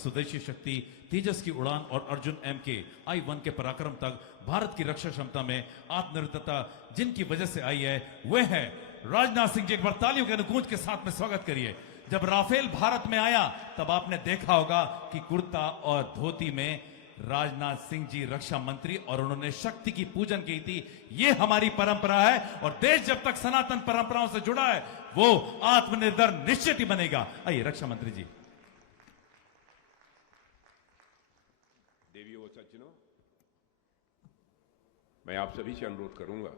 स्वदेशी शक्ति, तेजस की उड़ान और अर्जुन MK I-1 के पराक्रम तक भारत की रक्षा क्षमता में आत्मनिर्भरता जिनकी वजह से आई है, वे है राजनाथ सिंह जी। एक बार तालियों के अनुगूंज के साथ में स्वागत करिए। जब राफेल भारत में आया तब आपने देखा होगा कि कुर्ता और धोती में राजनाथ सिंह जी रक्षा मंत्री, और उन्होंने शक्ति की पूजन की थी। ये हमारी परंपरा है और देश जब तक सनातन परंपराओं से जुड़ा है वो आत्मनिर्भर निश्चित ही बनेगा। आइए रक्षा मंत्री जी। देवियों और सज्जनों, मैं आप सभी से अनुरोध करूंगा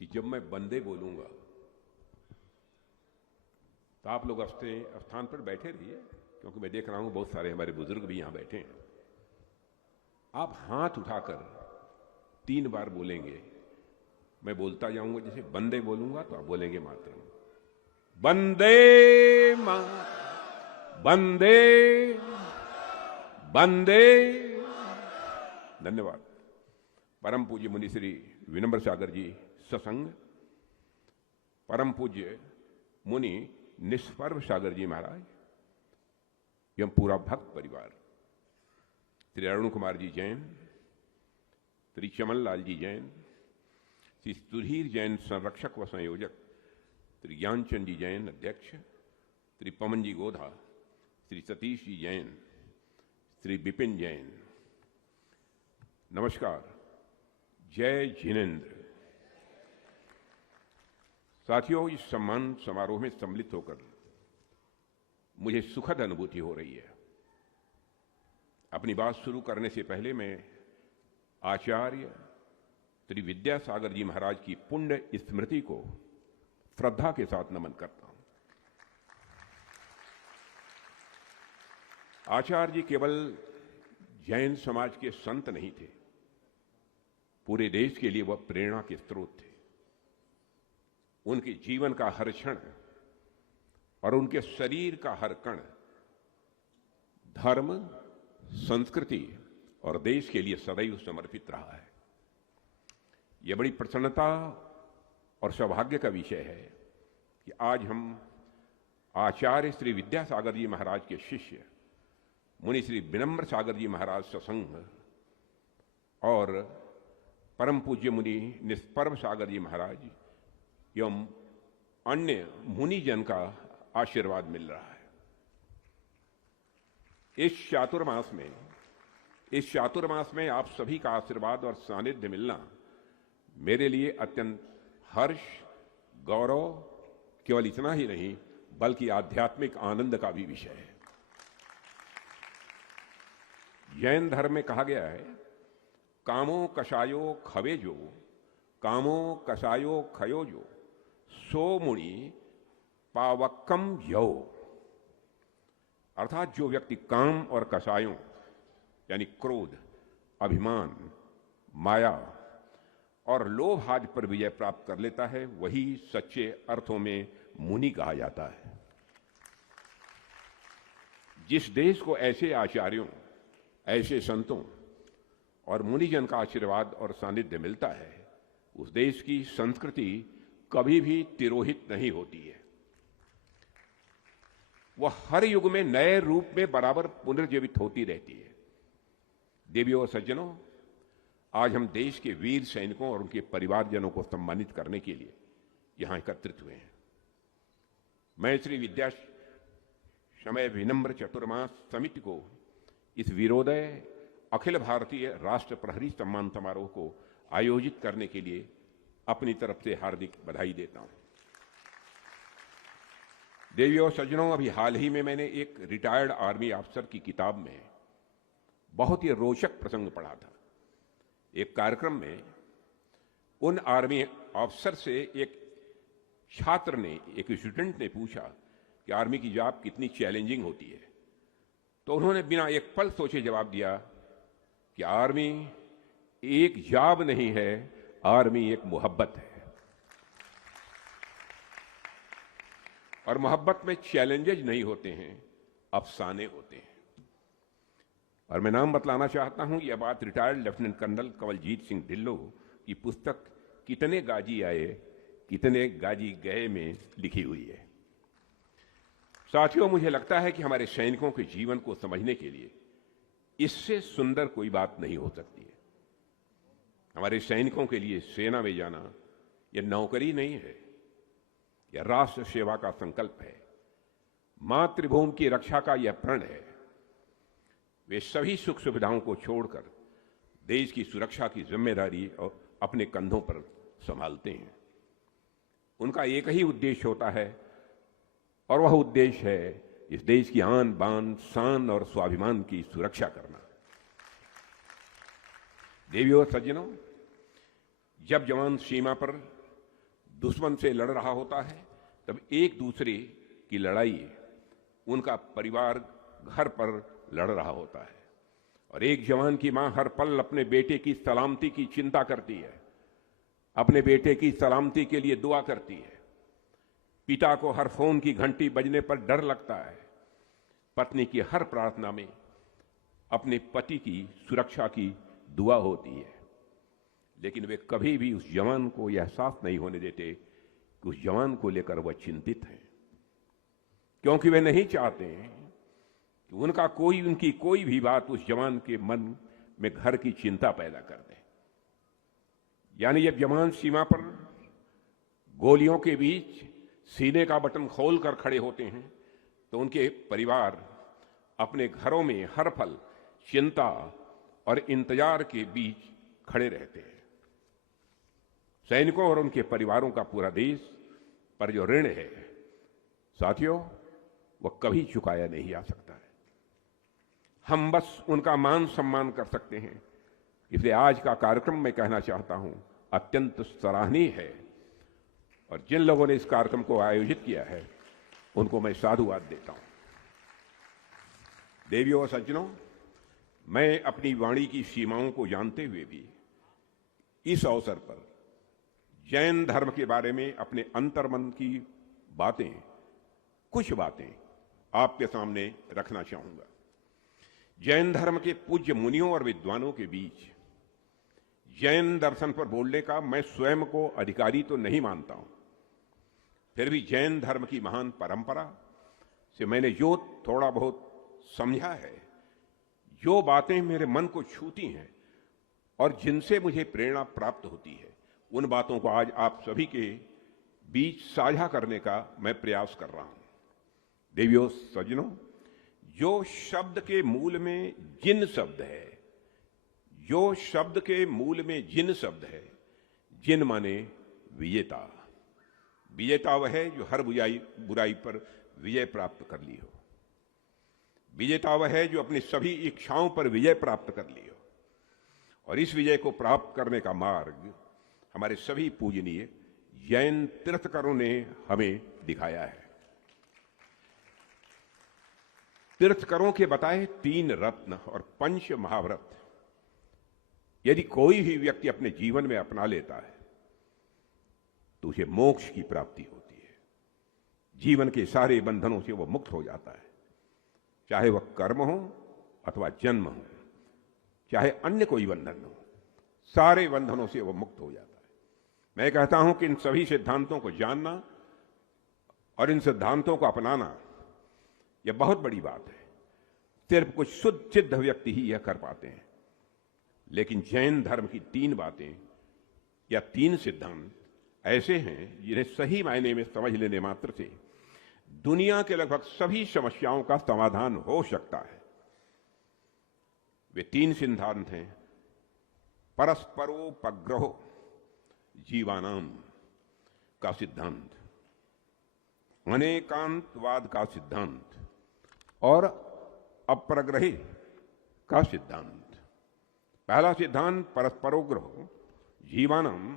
कि जब मैं बंदे बोलूंगा तो आप लोग अपने स्थान पर बैठे रहिए, क्योंकि मैं देख रहा हूं बहुत सारे हमारे बुजुर्ग भी यहां बैठे हैं। आप हाथ उठाकर 3 बार बोलेंगे, मैं बोलता जाऊंगा। जैसे बंदे बोलूंगा तो आप बोलेंगे मातरम, वंदे वंदे वंदे। धन्यवाद। परम पूज्य मुनि श्री विनम्र सागर जी ससंग, परम पूज्य मुनि निष्पर्व सागर जी महाराज एवं पूरा भक्त परिवार, श्री अरुण कुमार जी जैन, श्री चमन लाल जी जैन, श्री सुधीर जैन संरक्षक व संयोजक, श्री ज्ञानचंद जी जैन अध्यक्ष, श्री पवन जी गोधा, श्री सतीश जी जैन, श्री विपिन जैन, नमस्कार, जय जिनेन्द्र। साथियों, इस सम्मान समारोह में सम्मिलित होकर मुझे सुखद अनुभूति हो रही है। अपनी बात शुरू करने से पहले मैं आचार्य श्री विद्यासागर जी महाराज की पुण्य स्मृति को श्रद्धा के साथ नमन करता हूं। आचार्य जी केवल जैन समाज के संत नहीं थे, पूरे देश के लिए वह प्रेरणा के स्रोत थे। उनके जीवन का हर क्षण और उनके शरीर का हर कण धर्म, संस्कृति और देश के लिए सदैव समर्पित रहा है। यह बड़ी प्रसन्नता और सौभाग्य का विषय है कि आज हम आचार्य श्री विद्यासागर जी महाराज के शिष्य मुनि श्री विनम्र सागर जी महाराज ससंग और परम पूज्य मुनि निष्पर्व सागर जी महाराज एवं अन्य मुनि जन का आशीर्वाद मिल रहा है। इस चातुर्मास में आप सभी का आशीर्वाद और सानिध्य मिलना मेरे लिए अत्यंत हर्ष, गौरव, केवल इतना ही नहीं बल्कि आध्यात्मिक आनंद का भी विषय है। जैन धर्म में कहा गया है, कामो कषायो खवेजो, कामो कषायो खयोजो, सो मुनि पावक्कम यो। अर्थात जो व्यक्ति काम और कषायों यानी क्रोध, अभिमान, माया और लोभ आदि पर विजय प्राप्त कर लेता है, वही सच्चे अर्थों में मुनि कहा जाता है। जिस देश को ऐसे आचार्यों, ऐसे संतों और मुनिजन का आशीर्वाद और सानिध्य मिलता है, उस देश की संस्कृति कभी भी तिरोहित नहीं होती है। वह हर युग में नए रूप में बराबर पुनर्जीवित होती रहती है। देवियों और सज्जनों, आज हम देश के वीर सैनिकों और उनके परिवारजनों को सम्मानित करने के लिए यहां एकत्रित हुए हैं। मैं श्री विद्या समय विनम्र चतुर्मास समिति को इस वीरोदय अखिल भारतीय राष्ट्र प्रहरी सम्मान समारोह को आयोजित करने के लिए अपनी तरफ से हार्दिक बधाई देता हूं। देवियों और सज्जनों, अभी हाल ही में मैंने एक रिटायर्ड आर्मी अफसर की किताब में बहुत ही रोचक प्रसंग पढ़ा था। एक कार्यक्रम में उन आर्मी अफसर से एक छात्र ने, एक स्टूडेंट ने पूछा कि आर्मी की जॉब कितनी चैलेंजिंग होती है। तो उन्होंने बिना एक पल सोचे जवाब दिया कि आर्मी एक जॉब नहीं है, आर्मी एक मोहब्बत है। और मोहब्बत में चैलेंजेज नहीं होते हैं, अफसाने होते हैं। और मैं नाम बतलाना चाहता हूं, यह बात retired lieutenant colonel Kanwaljit Singh Dhillon की पुस्तक कितने गाजी आए कितने गाजी गए में लिखी हुई है। साथियों, मुझे लगता है कि हमारे सैनिकों के जीवन को समझने के लिए इससे सुंदर कोई बात नहीं हो सकती है। हमारे सैनिकों के लिए सेना में जाना यह नौकरी नहीं है, यह राष्ट्र सेवा का संकल्प है, मातृभूमि की रक्षा का यह प्रण है। वे सभी सुख सुविधाओं को छोड़कर देश की सुरक्षा की जिम्मेदारी और अपने कंधों पर संभालते हैं। उनका एक ही उद्देश्य होता है और वह उद्देश्य है इस देश की आन बान शान और स्वाभिमान की सुरक्षा करना। देवियों और सज्जनों, जब जवान सीमा पर दुश्मन से लड़ रहा होता है तब एक दूसरे की लड़ाई उनका परिवार घर पर लड़ रहा होता है और एक जवान की मां हर पल अपने बेटे की सलामती की चिंता करती है, अपने बेटे की सलामती के लिए दुआ करती है। पिता को हर फोन की घंटी बजने पर डर लगता है। पत्नी की हर प्रार्थना में अपने पति की सुरक्षा की दुआ होती है, लेकिन वे कभी भी उस जवान को यह एहसास नहीं होने देते कि उस जवान को लेकर वह चिंतित हैं, क्योंकि वे नहीं चाहते कि उनकी कोई भी बात उस जवान के मन में घर की चिंता पैदा कर दे। यानी जब जवान सीमा पर गोलियों के बीच सीने का बटन खोलकर खड़े होते हैं तो उनके परिवार अपने घरों में हर पल चिंता और इंतजार के बीच खड़े रहते हैं। सैनिकों और उनके परिवारों का पूरा देश पर जो ऋण है साथियों, वह कभी चुकाया नहीं जा सकता है। हम बस उनका मान सम्मान कर सकते हैं। इसलिए आज का कार्यक्रम मैं कहना चाहता हूं अत्यंत सराहनीय है और जिन लोगों ने इस कार्यक्रम को आयोजित किया है उनको मैं साधुवाद देता हूं। देवियों और सज्जनों, मैं अपनी वाणी की सीमाओं को जानते हुए भी इस अवसर पर जैन धर्म के बारे में अपने अंतर्मन की कुछ बातें आपके सामने रखना चाहूंगा। जैन धर्म के पूज्य मुनियों और विद्वानों के बीच जैन दर्शन पर बोलने का मैं स्वयं को अधिकारी तो नहीं मानता हूं, फिर भी जैन धर्म की महान परंपरा से मैंने जो थोड़ा बहुत समझा है, जो बातें मेरे मन को छूती हैं और जिनसे मुझे प्रेरणा प्राप्त होती है, उन बातों को आज आप सभी के बीच साझा करने का मैं प्रयास कर रहा हूं। देवियों सज्जनों, जो शब्द के मूल में जिन शब्द है, जो शब्द के मूल में जिन शब्द है, जिन माने विजेता। विजेता वह है जो हर बुराई पर विजय प्राप्त कर ली हो। विजेता वह है जो अपनी सभी इच्छाओं पर विजय प्राप्त कर ली हो। और इस विजय को प्राप्त करने का मार्ग हमारे सभी पूजनीय जैन तीर्थकरों ने हमें दिखाया है। तीर्थकरों के बताए 3 रत्न और 5 महाव्रत यदि कोई भी व्यक्ति अपने जीवन में अपना लेता है तो उसे मोक्ष की प्राप्ति होती है। जीवन के सारे बंधनों से वह मुक्त हो जाता है, चाहे वह कर्म हो अथवा जन्म हो, चाहे अन्य कोई बंधन हो, सारे बंधनों से वह मुक्त हो जाता है। मैं कहता हूं कि इन सभी सिद्धांतों को जानना और इन सिद्धांतों को अपनाना यह बहुत बड़ी बात है। सिर्फ कुछ शुद्ध सिद्ध व्यक्ति ही यह कर पाते हैं, लेकिन जैन धर्म की 3 बातें या 3 सिद्धांत ऐसे हैं जिन्हें सही मायने में समझ लेने मात्र से दुनिया के लगभग सभी समस्याओं का समाधान हो सकता है। वे 3 सिद्धांत हैं: परस्परोपग्रहो जीवानाम का सिद्धांत, अनेकांतवाद का सिद्धांत और अप्रग्रही का सिद्धांत। पहला सिद्धांत परस्परोग्रहो जीवानाम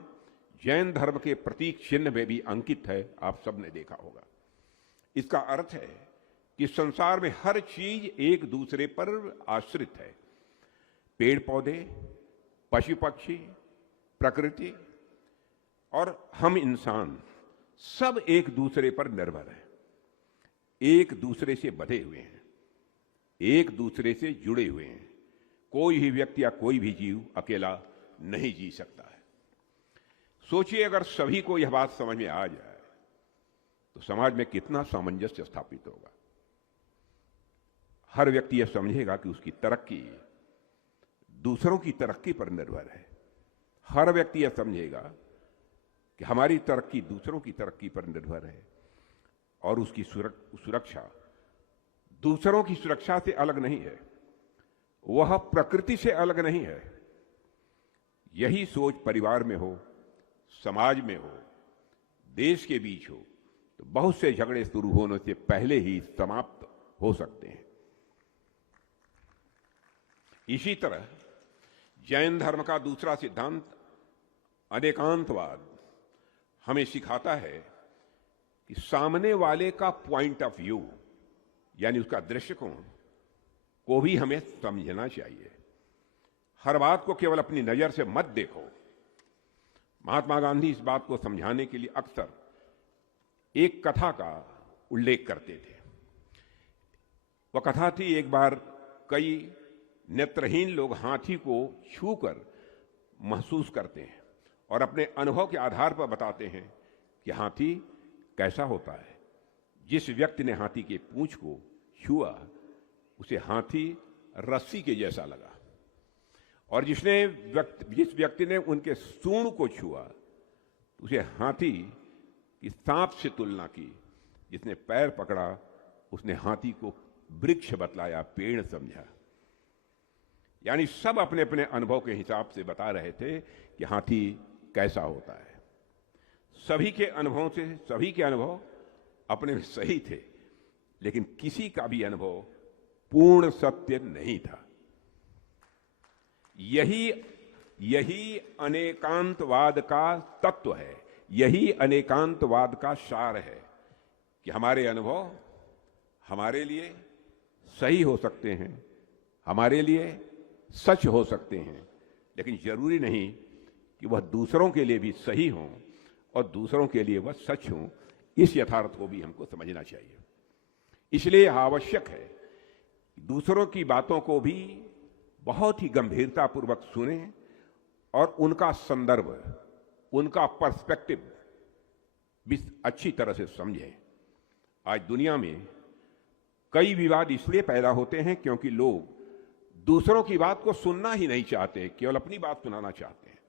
जैन धर्म के प्रतीक चिन्ह में भी अंकित है, आप सबने देखा होगा। इसका अर्थ है कि संसार में हर चीज एक दूसरे पर आश्रित है। पेड़ पौधे, पशु पक्षी, प्रकृति और हम इंसान सब एक दूसरे पर निर्भर हैं, एक दूसरे से बंधे हुए हैं, एक दूसरे से जुड़े हुए हैं। कोई भी व्यक्ति या कोई भी जीव अकेला नहीं जी सकता है। सोचिए, अगर सभी को यह बात समझ में आ जाए तो समाज में कितना सामंजस्य स्थापित होगा। हर व्यक्ति यह समझेगा कि उसकी तरक्की दूसरों की तरक्की पर निर्भर है। हर व्यक्ति यह समझेगा कि हमारी तरक्की दूसरों की तरक्की पर निर्भर है और उसकी सुरक्षा दूसरों की सुरक्षा से अलग नहीं है, वह प्रकृति से अलग नहीं है। यही सोच परिवार में हो, समाज में हो, देश के बीच हो, तो बहुत से झगड़े शुरू होने से पहले ही समाप्त हो सकते हैं। इसी तरह जैन धर्म का दूसरा सिद्धांत अनेकांतवाद हमें सिखाता है कि सामने वाले का पॉइंट ऑफ व्यू यानी उसका दृष्टिकोण को भी हमें समझना चाहिए। हर बात को केवल अपनी नजर से मत देखो। महात्मा गांधी इस बात को समझाने के लिए अक्सर एक कथा का उल्लेख करते थे। वह कथा थी, एक बार कई नेत्रहीन लोग हाथी को छूकर महसूस करते हैं और अपने अनुभव के आधार पर बताते हैं कि हाथी कैसा होता है। जिस व्यक्ति ने हाथी के पूंछ को छुआ उसे हाथी रस्सी के जैसा लगा, और जिस व्यक्ति ने उनके सूंड को छुआ उसे हाथी की सांप से तुलना की। जिसने पैर पकड़ा उसने हाथी को वृक्ष बतलाया, पेड़ समझा। यानी सब अपने अपने अनुभव के हिसाब से बता रहे थे कि हाथी कैसा होता है। सभी के अनुभव अपने में सही थे, लेकिन किसी का भी अनुभव पूर्ण सत्य नहीं था। यही अनेकांतवाद का तत्व है, यही अनेकांतवाद का सार है कि हमारे अनुभव हमारे लिए सही हो सकते हैं, हमारे लिए सच हो सकते हैं, लेकिन जरूरी नहीं कि वह दूसरों के लिए भी सही हों और दूसरों के लिए वह सच हों। इस यथार्थ को भी हमको समझना चाहिए। इसलिए आवश्यक है कि दूसरों की बातों को भी बहुत ही गंभीरतापूर्वक सुने और उनका संदर्भ, उनका पर्सपेक्टिव भी अच्छी तरह से समझें। आज दुनिया में कई विवाद इसलिए पैदा होते हैं क्योंकि लोग दूसरों की बात को सुनना ही नहीं चाहते, केवल अपनी बात सुनाना चाहते हैं,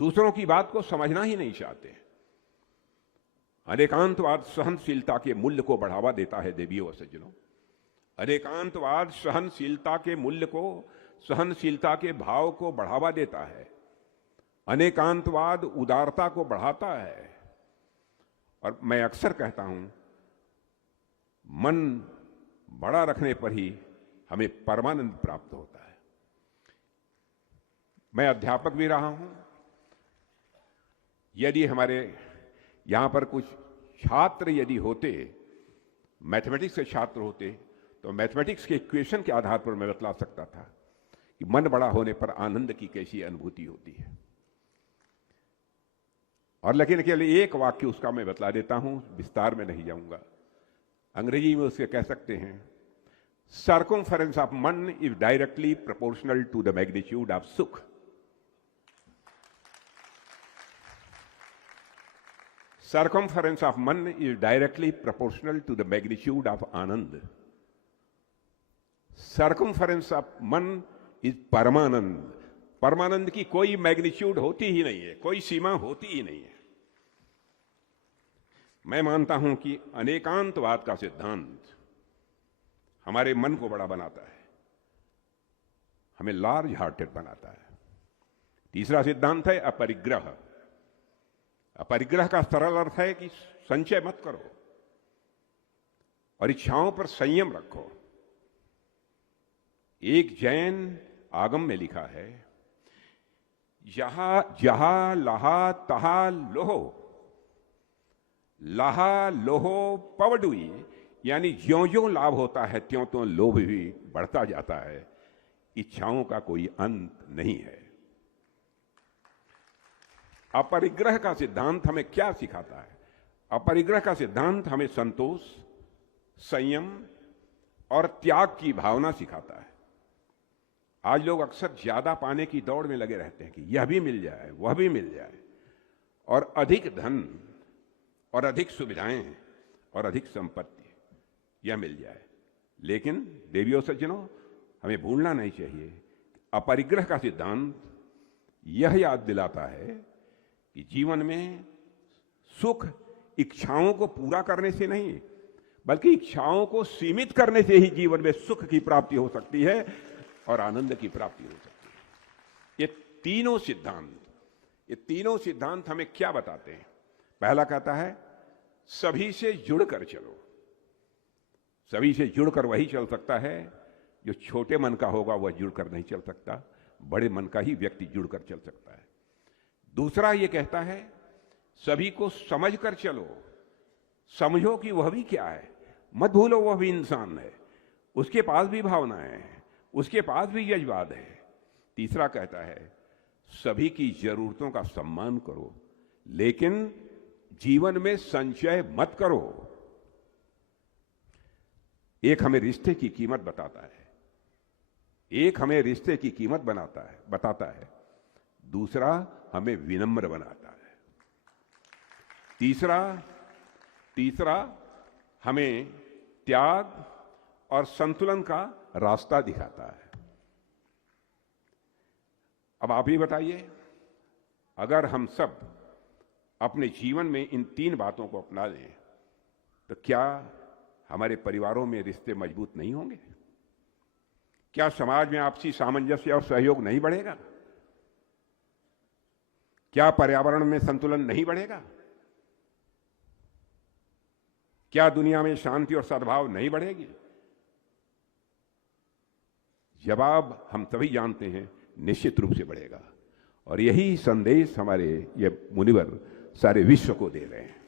दूसरों की बात को समझना ही नहीं चाहते। अनेकांतवाद सहनशीलता के मूल्य को बढ़ावा देता है देवियों और सज्जनों। अनेकांतवाद सहनशीलता के मूल्य को, सहनशीलता के भाव को बढ़ावा देता है। अनेकांतवाद उदारता को बढ़ाता है। और मैं अक्सर कहता हूं, मन बड़ा रखने पर ही हमें परमानंद प्राप्त होता है। मैं अध्यापक भी रहा हूं। यदि हमारे यहां पर कुछ छात्र यदि होते, मैथमेटिक्स के छात्र होते, तो मैथमेटिक्स के इक्वेशन के आधार पर मैं बतला सकता था कि मन बड़ा होने पर आनंद की कैसी अनुभूति होती है। और लेकिन केवल एक वाक्य उसका मैं बतला देता हूं, विस्तार में नहीं जाऊंगा। अंग्रेजी में उसके कह सकते हैं, सर्कमफेरेंस ऑफ मन is directly proportional to the magnitude of सुख। Circumference of man is directly proportional to the magnitude of Anand. Circumference of man is परमानंद। परमानंद की कोई मैग्नीट्यूड होती ही नहीं है, कोई सीमा होती ही नहीं है। मैं मानता हूं कि अनेकांतवाद का सिद्धांत हमारे मन को बड़ा बनाता है, हमें लार्ज हार्टेड बनाता है। तीसरा सिद्धांत है अपरिग्रह। अपरिग्रह का सरल अर्थ है कि संचय मत करो और इच्छाओं पर संयम रखो। एक जैन आगम में लिखा है, जहां लहा तहा लोहो, लहा लोहो पवडुई, यानी ज्यों ज्यों लाभ होता है त्यों त्यों लोभ भी बढ़ता जाता है। इच्छाओं का कोई अंत नहीं है। अपरिग्रह का सिद्धांत हमें क्या सिखाता है? अपरिग्रह का सिद्धांत हमें संतोष, संयम और त्याग की भावना सिखाता है। आज लोग अक्सर ज्यादा पाने की दौड़ में लगे रहते हैं कि यह भी मिल जाए, वह भी मिल जाए, और अधिक धन और अधिक सुविधाएं और अधिक संपत्ति यह मिल जाए। लेकिन देवियों सज्जनों, हमें भूलना नहीं चाहिए, अपरिग्रह का सिद्धांत यह याद दिलाता है कि जीवन में सुख इच्छाओं को पूरा करने से नहीं, बल्कि इच्छाओं को सीमित करने से ही जीवन में सुख की प्राप्ति हो सकती है और आनंद की प्राप्ति हो सकती है। ये तीनों सिद्धांत हमें क्या बताते हैं? पहला कहता है सभी से जुड़कर चलो। सभी से जुड़कर वही चल सकता है जो छोटे मन का होगा, वह जुड़कर नहीं चल सकता। बड़े मन का ही व्यक्ति जुड़कर चल सकता है। दूसरा ये कहता है सभी को समझकर चलो। समझो कि वह भी क्या है, मत भूलो वह भी इंसान है, उसके पास भी भावनाएं हैं, उसके पास भी जज्बात है। तीसरा कहता है सभी की जरूरतों का सम्मान करो, लेकिन जीवन में संचय मत करो। एक हमें रिश्ते की कीमत बताता है, एक हमें रिश्ते की कीमत बताता है, दूसरा हमें विनम्र बनाता है, तीसरा हमें त्याग और संतुलन का रास्ता दिखाता है। अब आप ही बताइए, अगर हम सब अपने जीवन में इन तीन बातों को अपना लें तो क्या हमारे परिवारों में रिश्ते मजबूत नहीं होंगे? क्या समाज में आपसी सामंजस्य और सहयोग नहीं बढ़ेगा? क्या पर्यावरण में संतुलन नहीं बढ़ेगा? क्या दुनिया में शांति और सद्भाव नहीं बढ़ेगी? जवाब हम सभी जानते हैं, निश्चित रूप से बढ़ेगा। और यही संदेश हमारे ये मुनिवर सारे विश्व को दे रहे हैं।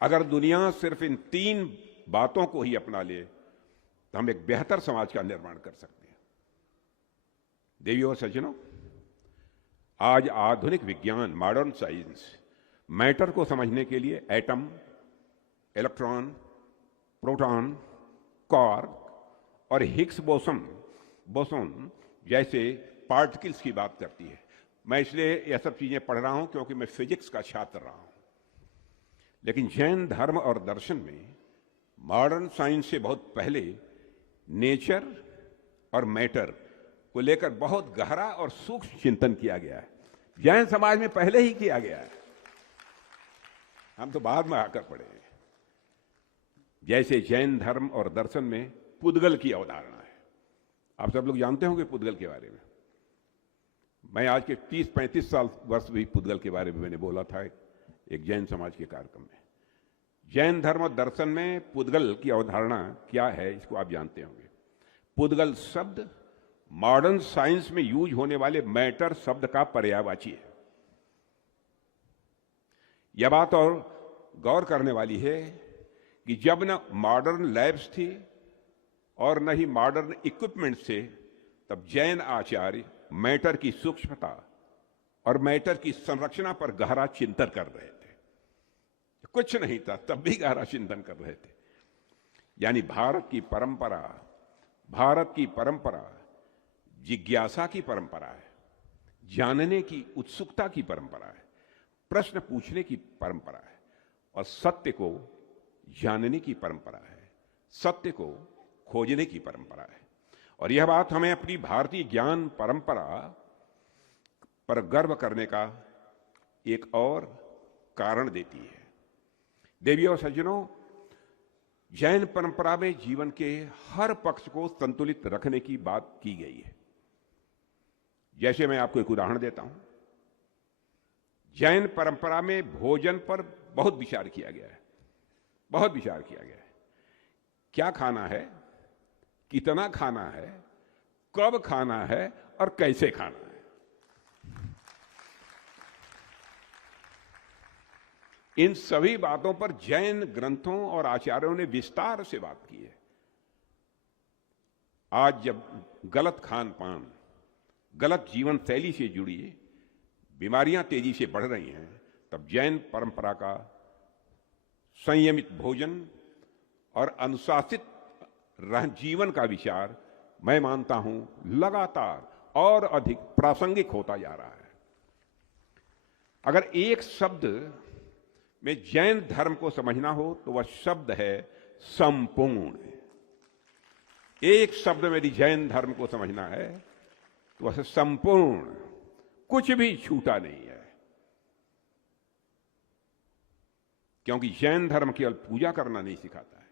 अगर दुनिया सिर्फ इन तीन बातों को ही अपना ले तो हम एक बेहतर समाज का निर्माण कर सकते हैं। देवियों और सज्जनों, आज आधुनिक विज्ञान, मॉडर्न साइंस, मैटर को समझने के लिए एटम, इलेक्ट्रॉन, प्रोटॉन, क्वार्क और हिग्स बोसोन जैसे पार्टिकल्स की बात करती है। मैं इसलिए यह सब चीजें पढ़ रहा हूं क्योंकि मैं फिजिक्स का छात्र रहा हूं। लेकिन जैन धर्म और दर्शन में मॉडर्न साइंस से बहुत पहले नेचर और मैटर को लेकर बहुत गहरा और सूक्ष्म चिंतन किया गया है। जैन समाज में पहले ही किया गया है, हम तो बाद में आकर पढ़े। जैसे जैन धर्म और दर्शन में पुद्गल की अवधारणा है। आप सब लोग जानते होंगे पुद्गल के बारे में। मैं आज के 30-35 साल वर्ष भी पुद्गल के बारे में मैंने बोला था एक जैन समाज के कार्यक्रम में। जैन धर्म और दर्शन में पुद्गल की अवधारणा क्या है, इसको आप जानते होंगे। पुद्गल शब्द मॉडर्न साइंस में यूज होने वाले मैटर शब्द का पर्यायवाची है। यह बात और गौर करने वाली है कि जब न मॉडर्न लैब्स थी और न ही मॉडर्न इक्विपमेंट थे, तब जैन आचार्य मैटर की सूक्ष्मता और मैटर की संरचना पर गहरा चिंतन कर रहे थे। कुछ नहीं था तब भी गहरा चिंतन कर रहे थे। यानी भारत की परंपरा जिज्ञासा की परंपरा है, जानने की उत्सुकता की परंपरा है, प्रश्न पूछने की परंपरा है और सत्य को जानने की परंपरा है, सत्य को खोजने की परंपरा है। और यह बात हमें अपनी भारतीय ज्ञान परंपरा पर गर्व करने का एक और कारण देती है। देवियों और सज्जनों, जैन परंपरा में जीवन के हर पक्ष को संतुलित रखने की बात की गई है। जैसे मैं आपको एक उदाहरण देता हूं। जैन परंपरा में भोजन पर बहुत विचार किया गया है, बहुत विचार किया गया है। क्या खाना है, कितना खाना है, कब खाना है और कैसे खाना है। इन सभी बातों पर जैन ग्रंथों और आचार्यों ने विस्तार से बात की है। आज जब गलत खान पान, गलत जीवन शैली से जुड़ी बीमारियां तेजी से बढ़ रही हैं, तब जैन परंपरा का संयमित भोजन और अनुशासित जीवन का विचार, मैं मानता हूं, लगातार और अधिक प्रासंगिक होता जा रहा है। अगर एक शब्द में जैन धर्म को समझना हो तो वह शब्द है संपूर्ण। एक शब्द में यदि जैन धर्म को समझना है तो वह संपूर्ण, कुछ भी छूटा नहीं है। क्योंकि जैन धर्म केवल पूजा करना नहीं सिखाता है,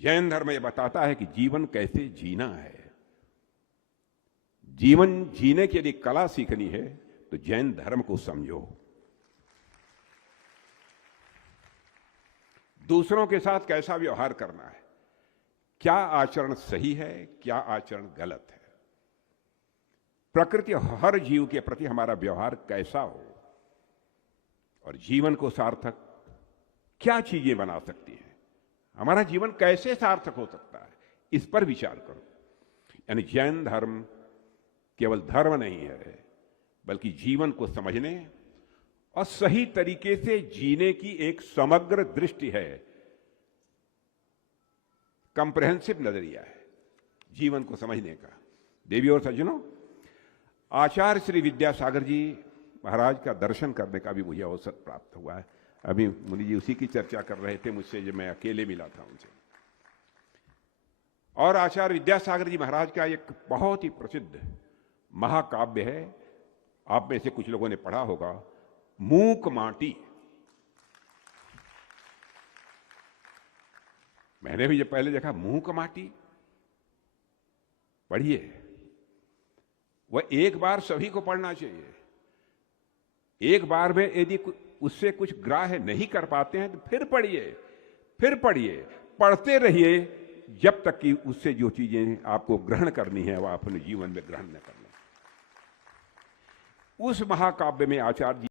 जैन धर्म यह बताता है कि जीवन कैसे जीना है। जीवन जीने की यदि कला सीखनी है तो जैन धर्म को समझो। दूसरों के साथ कैसा व्यवहार करना है, क्या आचरण सही है, क्या आचरण गलत है, प्रकृति हर जीव के प्रति हमारा व्यवहार कैसा हो, और जीवन को सार्थक क्या चीजें बना सकती हैं, हमारा जीवन कैसे सार्थक हो सकता है, इस पर विचार करो। यानी जैन धर्म केवल धर्म नहीं है, बल्कि जीवन को समझने और सही तरीके से जीने की एक समग्र दृष्टि है, कंप्रहेंसिव नजरिया है जीवन को समझने का। देवी और सज्जनों, आचार्य श्री विद्यासागर जी महाराज का दर्शन करने का भी मुझे अवसर प्राप्त हुआ है। अभी मुनि जी उसी की चर्चा कर रहे थे मुझसे जब मैं अकेले मिला था उनसे। और आचार्य विद्यासागर जी महाराज का एक बहुत ही प्रसिद्ध महाकाव्य है, आप में से कुछ लोगों ने पढ़ा होगा, मूक माटी। मैंने भी जब पहले देखा मूक माटी, पढ़िए, वह एक बार सभी को पढ़ना चाहिए। एक बार में यदि उससे कुछ ग्राह्य नहीं कर पाते हैं तो फिर पढ़िए, फिर पढ़िए, पढ़ते रहिए जब तक कि उससे जो चीजें आपको ग्रहण करनी है वह अपने जीवन में ग्रहण न कर लें। उस महाकाव्य में आचार्य जी